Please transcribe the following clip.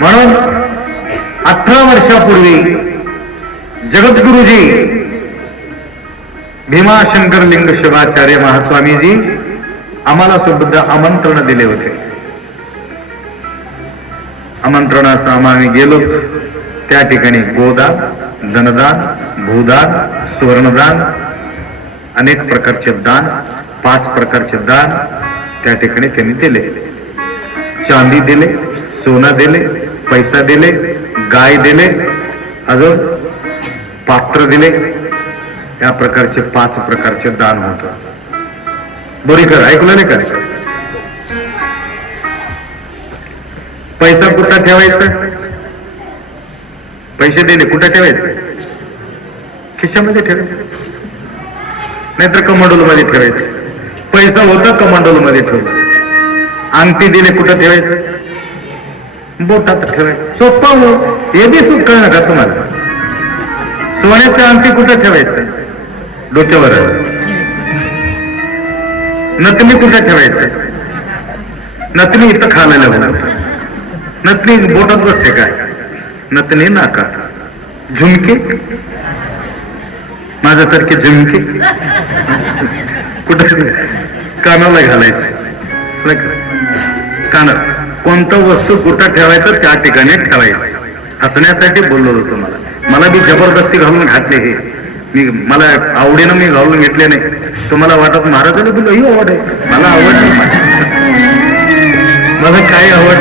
म्हणून अठरा वर्षापूर्वी जगद्गुरुजी भीमाशंकर लिंग शिवाचार्य महास्वामीजी आम्हाला सुद्धा आमंत्रण दिले होते. आमंत्रणाचं आम्ही गेलो. त्या ठिकाणी गोदान जनदान भूदान सुवर्णदान अनेक प्रकारचे दान पाच प्रकारचे दान त्या ठिकाणी त्यांनी दिले. चांदी दिले सोनं दिले पैसा दिले गाय दिले अजून पात्र दिले. या प्रकारचे पाच प्रकारचे दान होत. बोरीकर ऐकलं नाही का? पैसा कुठं ठेवायचा? पैसे दिले कुठं ठेवायचे? खिशामध्ये ठेवायचे नाहीतर कमांडोलमध्ये ठेवायचं. पैसा होता कमांडोलमध्ये ठेवला अंगठी दिले कुठं ठेवायचं? बोटात ठेवायचं सोपं हो. हे बी सुट कळ नका तुम्हाला? सोन्याचं अंगठी कुठं ठेवायचं? डोक्यावर नतनी कुठं ठेवायचं? नतनी इथं खायला लागणार. नथनी बोटात बसते काय? नतनी नाका. झुमके? माझ्यासारखे झुमके? कुठं कानाला घालायचं. कानाला. कोणतं वस्तू कुठं ठेवायचं त्या ठिकाणी ठेवायचं. हसण्यासाठी बोललो होतो मला. मला बी जबरदस्ती घालून घातले हे. मी मला आवडीनं मी घालून घेतले नाही. तुम्हाला वाटत महाराजाला बोललो ही आवड आहे. मला आवड नाही मला काय आवड